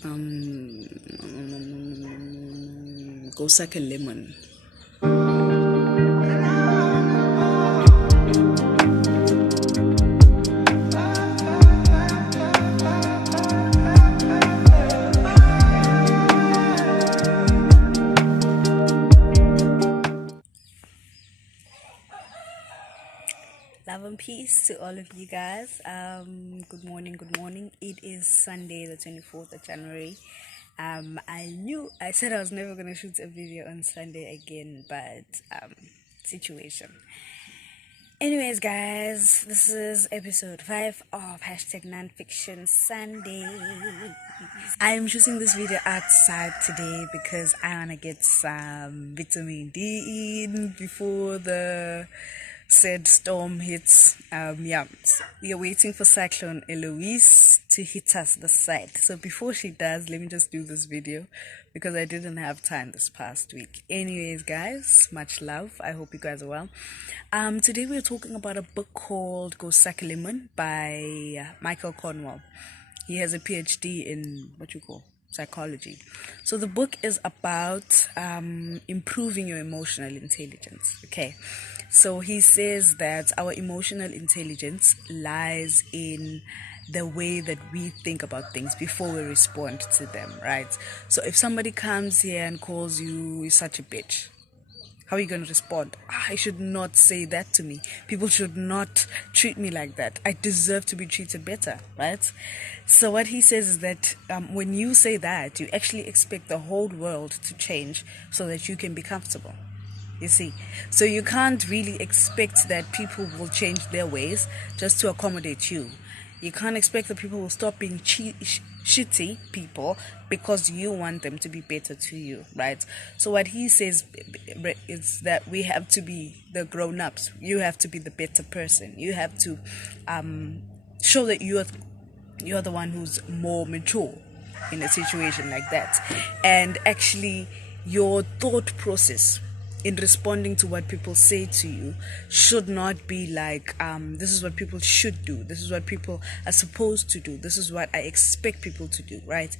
Go suck a lemon. Love and peace to all of you guys. Good morning, good morning. It is Sunday, the 24th of January. I said I was never going to shoot a video on Sunday again, but situation. Anyways, guys, this is episode 5 of hashtag Nonfiction Sunday. I am shooting this video outside today because I want to get some vitamin D in before the said storm hits. We are waiting for Cyclone Eloise to hit us this side. So before she does, let me just do this video because I didn't have time this past week. Anyways, guys, much love. I hope you guys are well. Today we're talking about a book called Go Suck a Lemon by Michael Cornwall. He has a PhD in psychology. So the book is about improving your emotional intelligence. Okay, so he says that our emotional intelligence lies in the way that we think about things before we respond to them, right? So if somebody comes here and calls you such a bitch, how are you going to respond? I should not say that to me. People should not treat me like that. I deserve to be treated better, right? So what he says is that when you say that, you actually expect the whole world to change so that you can be comfortable. You see, so you can't really expect that people will change their ways just to accommodate you. You can't expect that people will stop being shitty people because you want them to be better to you, right? So what he says is that we have to be the grown-ups. You have to be the better person. You have to show that you're the one who's more mature in a situation like that. And actually, your thought process in responding to what people say to you should not be like, this is what people should do, this is what people are supposed to do, this is what I expect people to do, right?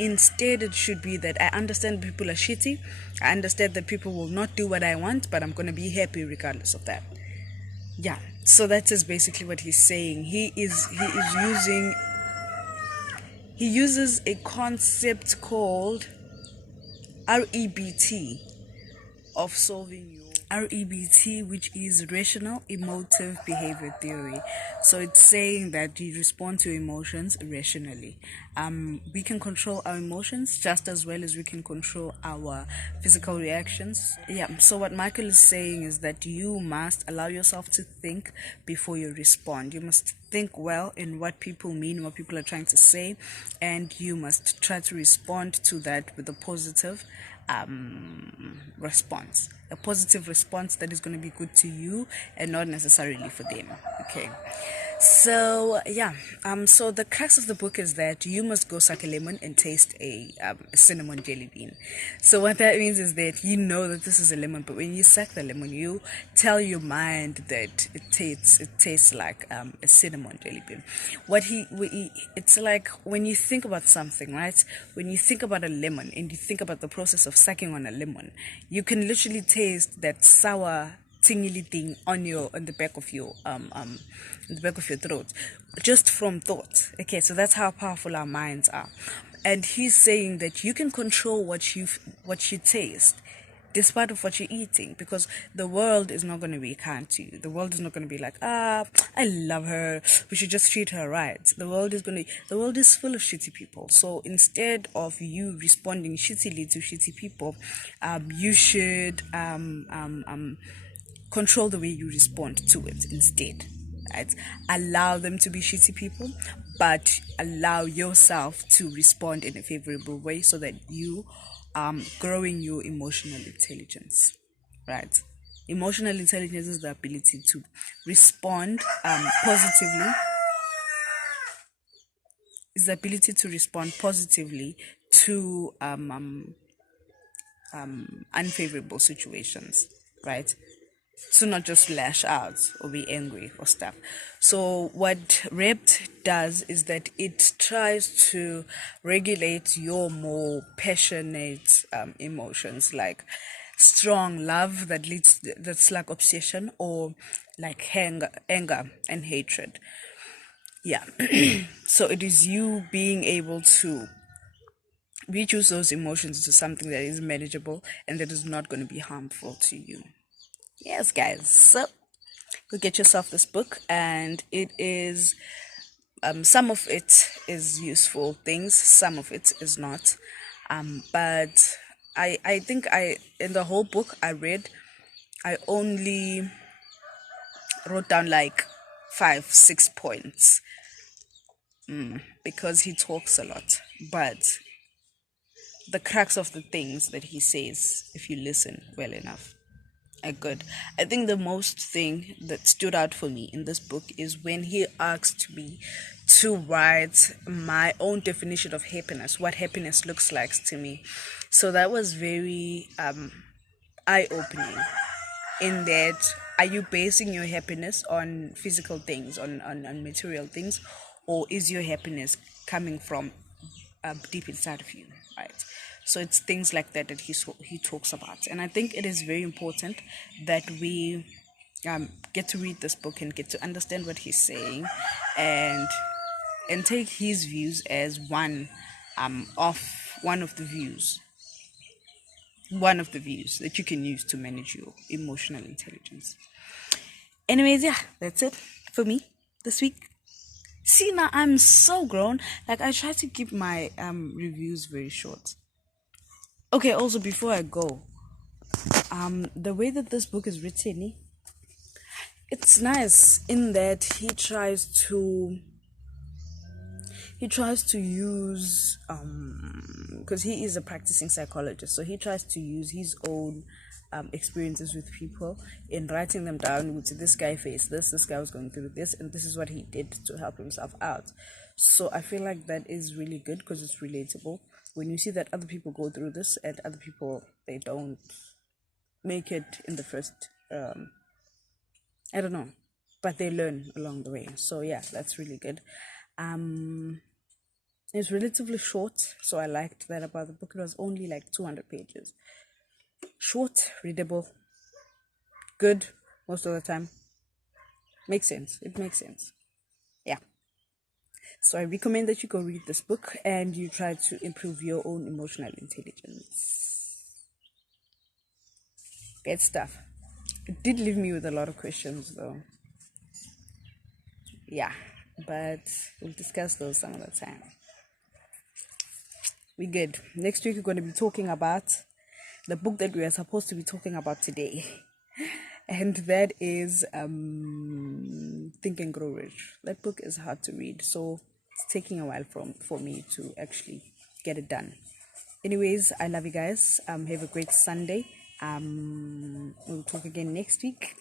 Instead, it should be that I understand people are shitty, I understand that people will not do what I want, but I'm going to be happy regardless of that. Yeah, so that is basically what he's saying. He uses a concept called REBT, of solving your REBT, which is rational emotive behavior theory. So it's saying that you respond to emotions rationally. We can control our emotions just as well as we can control our physical reactions. Yeah, so what Michael is saying is that you must allow yourself to think before you respond. You must think well in what people mean, what people are trying to say, and you must try to respond to that with a positive response, a positive response that is going to be good to you and not necessarily for them. Okay, so so the crux of the book is that you must go suck a lemon and taste a cinnamon jelly bean. So what that means is that you know that this is a lemon, but when you suck the lemon, you tell your mind that it tastes like a cinnamon jelly bean. It's like when you think about something, right? When you think about a lemon and you think about the process of sucking on a lemon, you can literally taste that sour tingly thing on the back of your throat, just from thought. Okay, so that's how powerful our minds are. And he's saying that you can control what you taste despite of what you're eating, because the world is not going to be kind to you. The world is not going to be like, I love her, we should just treat her right. The world is full of shitty people. So instead of you responding shittily to shitty people, you should control the way you respond to it instead. Right? Allow them to be shitty people, but allow yourself to respond in a favorable way so that you growing your emotional intelligence, right? Emotional intelligence is the ability to respond positively. Is the ability to respond positively to unfavorable situations, right? to not just lash out or be angry or stuff. So what Rept does is that it tries to regulate your more passionate emotions, like strong love that's like obsession, or like anger and hatred. Yeah. So it is you being able to reduce those emotions to something that is manageable and that is not going to be harmful to you. Yes, guys. So go get yourself this book, and it is some of it is useful things, some of it is not. But I think I in the whole book I read, I only wrote down like 5 6 points because he talks a lot. But the crux of the things that he says, if you listen well enough, are good. I think the most thing that stood out for me in this book is when he asked me to write my own definition of happiness, what happiness looks like to me. So that was very eye-opening, in that, are you basing your happiness on physical things, on material things, or is your happiness coming from deep inside of you, right? So it's things like that that he talks about, and I think it is very important that we get to read this book and get to understand what he's saying, and take his views as of one of the views that you can use to manage your emotional intelligence. Anyways, yeah, that's it for me this week. See, now I'm so grown. Like, I try to keep my reviews very short. Okay, also before I go, the way that this book is written, it's nice in that he tries to use because he is a practicing psychologist, so he tries to use his own experiences with people in writing them down. Would say, this guy faced this guy was going through this, and this is what he did to help himself out. So I feel like that is really good because it's relatable when you see that other people go through this and other people, they don't make it in the first I don't know, but they learn along the way. So yeah, that's really good. It's relatively short, so I liked that about the book. It was only like 200 pages. Short, readable, good most of the time. Makes sense. It makes sense. Yeah. So I recommend that you go read this book and you try to improve your own emotional intelligence. Good stuff. It did leave me with a lot of questions though. Yeah, but we'll discuss those some other time. We good. Next week we're going to be talking about the book that we are supposed to be talking about today. And that is Think and Grow Rich. That book is hard to read, so it's taking a while for me to actually get it done. Anyways, I love you guys. Have a great Sunday. We'll talk again next week.